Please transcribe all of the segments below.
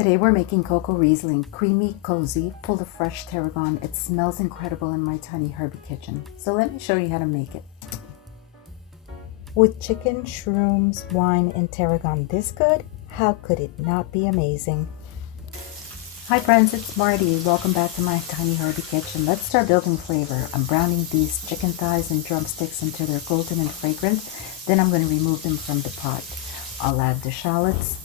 Today we're making cocoa Riesling, creamy, cozy, full of fresh tarragon. It smells incredible in my tiny herby kitchen. So let me show you how to make it. With chicken, shrooms, wine, and tarragon this good, how could it not be amazing? Hi friends, it's Marty. Welcome back to my tiny herby kitchen. Let's start building flavor. I'm browning these chicken thighs and drumsticks until they're golden and fragrant. Then I'm going to remove them from the pot. I'll add the shallots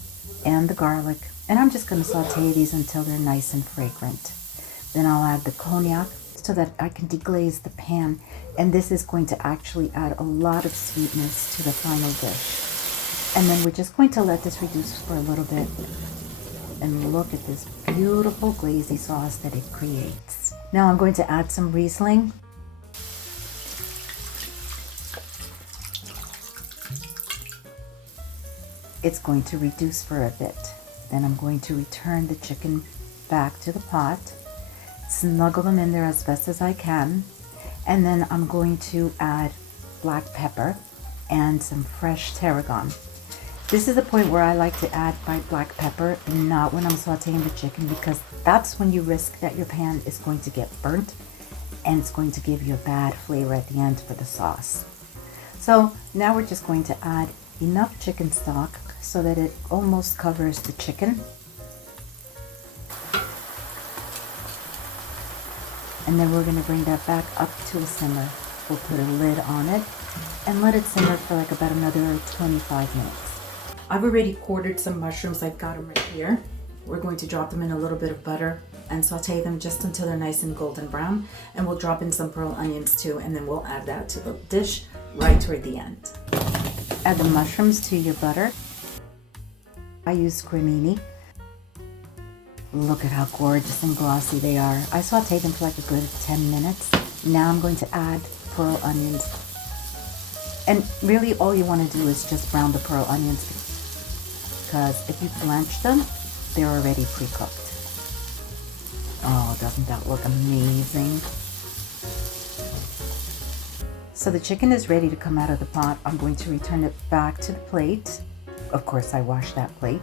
and the garlic, and I'm just going to saute these until they're nice and fragrant. Then I'll add the cognac so that I can deglaze the pan, and this is going to actually add a lot of sweetness to the final dish. And then we're just going to let this reduce for a little bit, and look at this beautiful glazy sauce that it creates. Now I'm going to add some Riesling. It's going to reduce for a bit. Then I'm going to return the chicken back to the pot, snuggle them in there as best as I can, and then I'm going to add black pepper and some fresh tarragon. This is the point where I like to add my black pepper, not when I'm sauteing the chicken, because that's when you risk that your pan is going to get burnt and it's going to give you a bad flavor at the end for the sauce. So now we're just going to add enough chicken stock so that it almost covers the chicken. And then we're going to bring that back up to a simmer. We'll put a lid on it and let it simmer for like about another 25 minutes. I've already quartered some mushrooms. I've got them right here. We're going to drop them in a little bit of butter and saute them just until they're nice and golden brown. And we'll drop in some pearl onions too, and then we'll add that to the dish right toward the end. Add the mushrooms to your butter. I use crimini. Look at how gorgeous and glossy they are. I sauteed them for like a good 10 minutes. Now I'm going to add pearl onions. And really all you want to do is just brown the pearl onions, because if you blanch them, they're already pre-cooked. Oh, doesn't that look amazing? So the chicken is ready to come out of the pot. I'm going to return it back to the plate. Of course, I washed that plate.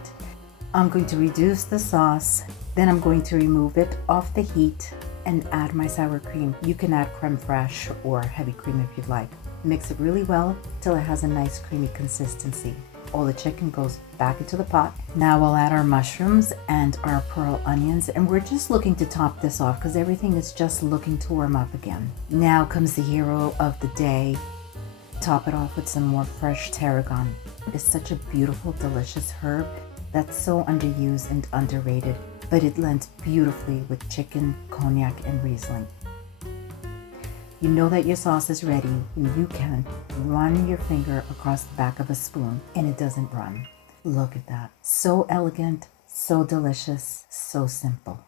I'm going to reduce the sauce. Then I'm going to remove it off the heat and add my sour cream. You can add creme fraiche or heavy cream if you'd like. Mix it really well till it has a nice creamy consistency. All the chicken goes back into the pot. Now we'll add our mushrooms and our pearl onions, and we're just looking to top this off because everything is just looking to warm up again. Now comes the hero of the day. Top it off with some more fresh tarragon. It's such a beautiful, delicious herb that's so underused and underrated, but it blends beautifully with chicken, cognac, and Riesling. You know that your sauce is ready when you can run your finger across the back of a spoon and it doesn't run. Look at that. So elegant, so delicious, so simple.